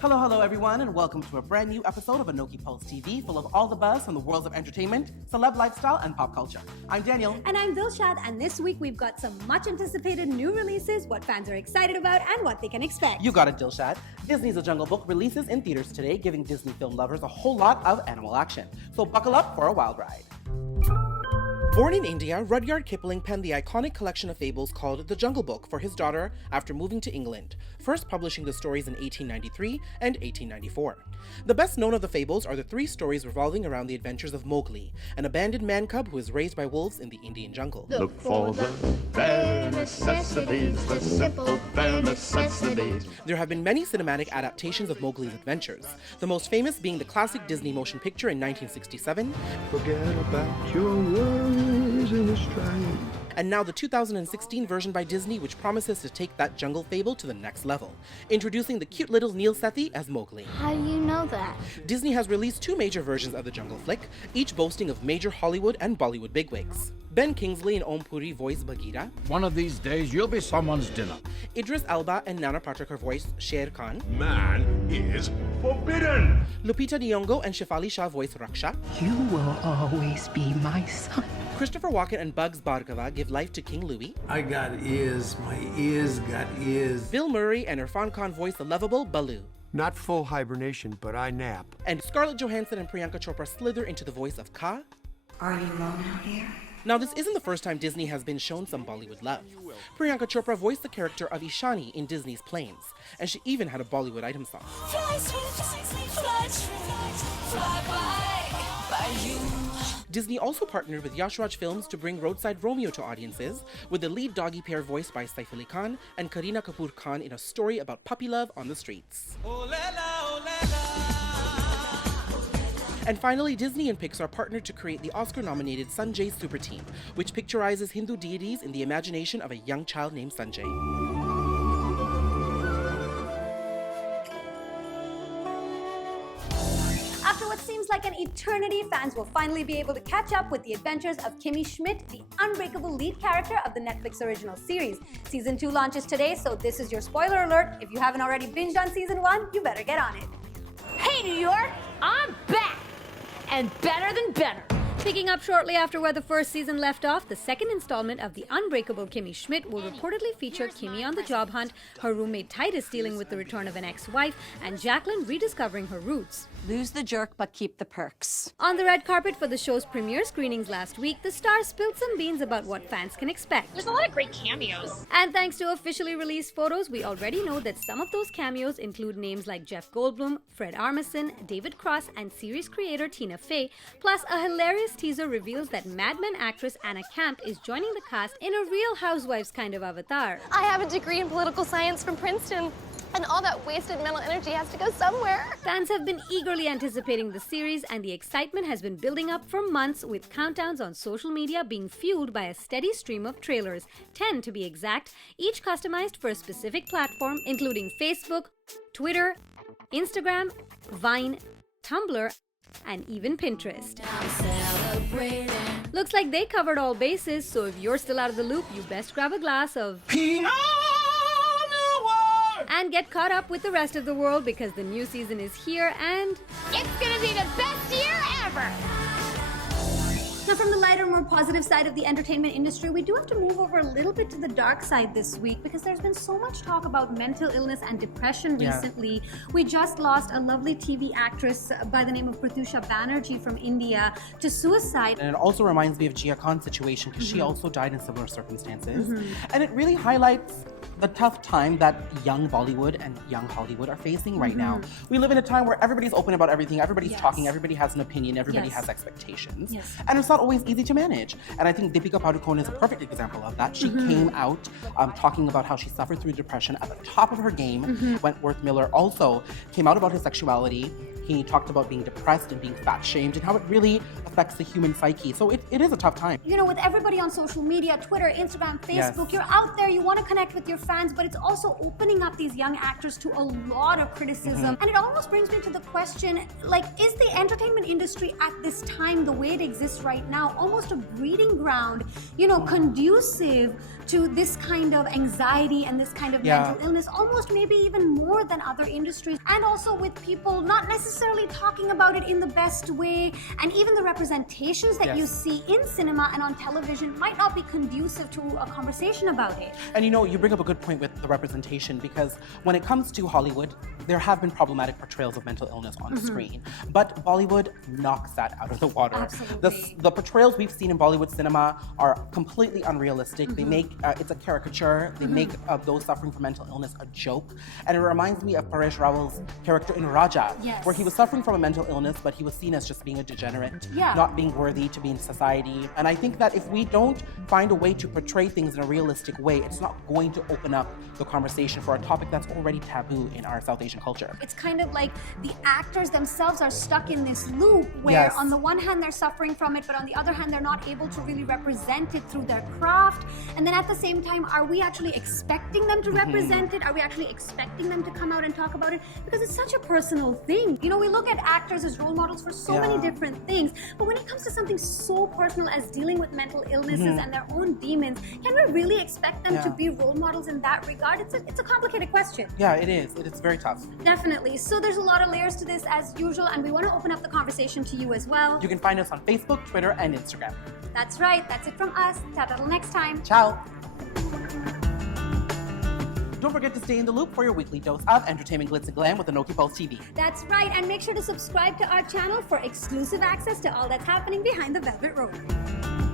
Hello, hello everyone, and welcome to a brand new episode of ANOKHI PULSE TV, full of all the buzz from the worlds of entertainment, celeb lifestyle, and pop culture. I'm Daniel. And I'm Dilshad, and this week we've got some much anticipated new releases, what fans are excited about, and what they can expect. You got it, Dilshad. Disney's The Jungle Book releases in theaters today, giving Disney film lovers a whole lot of animal action. So buckle up for a wild ride. Born in India, Rudyard Kipling penned the iconic collection of fables called The Jungle Book for his daughter after moving to England, first publishing the stories in 1893 and 1894. The best known of the fables are the three stories revolving around the adventures of Mowgli, an abandoned man-cub who is raised by wolves in the Indian jungle. Look for the bare necessities, the simple bare necessities. There have been many cinematic adaptations of Mowgli's adventures, the most famous being the classic Disney motion picture in 1967, Forget about your worries in a stride. and now the 2016 version by Disney, which promises to take that jungle fable to the next level, introducing the cute little Neil Sethi as Mowgli. How do you know that? Disney has released two major versions of the jungle flick, each boasting of major Hollywood and Bollywood bigwigs. Ben Kingsley and Om Puri voice Bagheera. One of these days, you'll be someone's dinner. Idris Elba and Nana Patekar voice Sher Khan. Man is forbidden. Lupita Nyong'o and Shefali Shah voice Raksha. You will always be my son. Christopher Walken and Bugs Bhargava give life to King Louie. I got ears, my ears got ears. Bill Murray and Irfan Khan voice the lovable Baloo. Not full hibernation, but I nap. And Scarlett Johansson and Priyanka Chopra slither into the voice of Ka. Are you alone out here? Now, this isn't the first time Disney has been shown some Bollywood love. Priyanka Chopra voiced the character of Ishani in Disney's Planes, and she even had a Bollywood item song. Disney also partnered with Yash Films to bring Roadside Romeo to audiences, with the lead doggy pair voiced by Saif Ali Khan and Kareena Kapoor Khan in a story about puppy love on the streets. And finally, Disney and Pixar partnered to create the Oscar-nominated Sanjay Super Team, which picturizes Hindu deities in the imagination of a young child named Sanjay. After what seems like an eternity, fans will finally be able to catch up with the adventures of Kimmy Schmidt, the unbreakable lead character of the Netflix original series. Season 2 launches today, so this is your spoiler alert. If you haven't already binged on Season 1, you better get on it. Hey, New York, I'm back! And better than better. Picking up shortly after where the first season left off, the second installment of the Unbreakable Kimmy Schmidt will reportedly feature Kimmy on the job hunt, her roommate Titus dealing with the return of an ex-wife, and Jacqueline rediscovering her roots. Lose the jerk, but keep the perks. On the red carpet for the show's premiere screenings last week, the stars spilled some beans about what fans can expect. There's a lot of great cameos. And thanks to officially released photos, we already know that some of those cameos include names like Jeff Goldblum, Fred Armisen, David Cross, and series creator Tina Fey. Plus, a hilarious teaser reveals that Mad Men actress Anna Camp is joining the cast in a Real Housewives kind of avatar. I have a degree in political science from Princeton, and all that wasted mental energy has to go somewhere. Fans have been eagerly anticipating the series, and the excitement has been building up for months, with countdowns on social media being fueled by a steady stream of trailers, 10 to be exact, each customized for a specific platform, including Facebook, Twitter, Instagram, Vine, Tumblr, and even Pinterest. Looks like they covered all bases, so if you're still out of the loop, you best grab a glass of and get caught up with the rest of the world, because the new season is here and It's gonna be the best year ever! now, from the lighter, more positive side of the entertainment industry, we do have to move over a little bit to the dark side this week, because there's been so much talk about mental illness and depression recently. We just lost a lovely TV actress by the name of Pratyusha Banerjee from India to suicide. And it also reminds me of Jia Khan's situation, because she also died in similar circumstances. And it really highlights the tough time that young Bollywood and young Hollywood are facing right now. We live in a time where everybody's open about everything, everybody's talking, everybody has an opinion, everybody has expectations. And it's not always easy to manage. And I think Deepika Padukone is a perfect example of that. She came out talking about how she suffered through depression at the top of her game. Wentworth Miller also came out about his sexuality. He talked about being depressed and being fat shamed and how it really affects the human psyche. So it is a tough time. You know, with everybody on social media, Twitter, Instagram, Facebook, Yes. you're out there, you want to connect with your fans, but it's also opening up these young actors to a lot of criticism. And it almost brings me to the question, like, is the entertainment industry at this time, the way it exists right now, almost a breeding ground, you know, conducive to this kind of anxiety and this kind of mental illness, almost maybe even more than other industries, and also with people not necessarily talking about it in the best way, and even the representations that you see in cinema and on television might not be conducive to a conversation about it. And you know, you bring up a good point with the representation, because when it comes to Hollywood, there have been problematic portrayals of mental illness on screen, but Bollywood knocks that out of the water. Absolutely. The portrayals we've seen in Bollywood cinema are completely unrealistic. They make it's a caricature. They make those suffering from mental illness a joke, and it reminds me of Paresh Rawal's character in Raja, where he was suffering from a mental illness, but he was seen as just being a degenerate, not being worthy to be in society. And I think that if we don't find a way to portray things in a realistic way, it's not going to open up the conversation for a topic that's already taboo in our South Asian culture. It's kind of like the actors themselves are stuck in this loop where on the one hand they're suffering from it, but on the other hand they're not able to really represent it through their craft. And then at the same time, are we actually expecting them to represent it? Are we actually expecting them to come out and talk about it? Because it's such a personal thing. You know, we look at actors as role models for so many different things, but when it comes to something so personal as dealing with mental illnesses and their own demons, can we really expect them to be role models in that regard? It's a complicated question. Yeah, it is. It's very tough. Definitely. So there's a lot of layers to this as usual, and we want to open up the conversation to you as well. You can find us on Facebook, Twitter, and Instagram. That's right. That's it from us. Ta-ta till next time. Ciao. Don't forget to stay in the loop for your weekly dose of entertainment glitz and glam with ANOKHI PULSE TV. That's right. And make sure to subscribe to our channel for exclusive access to all that's happening behind the velvet rope.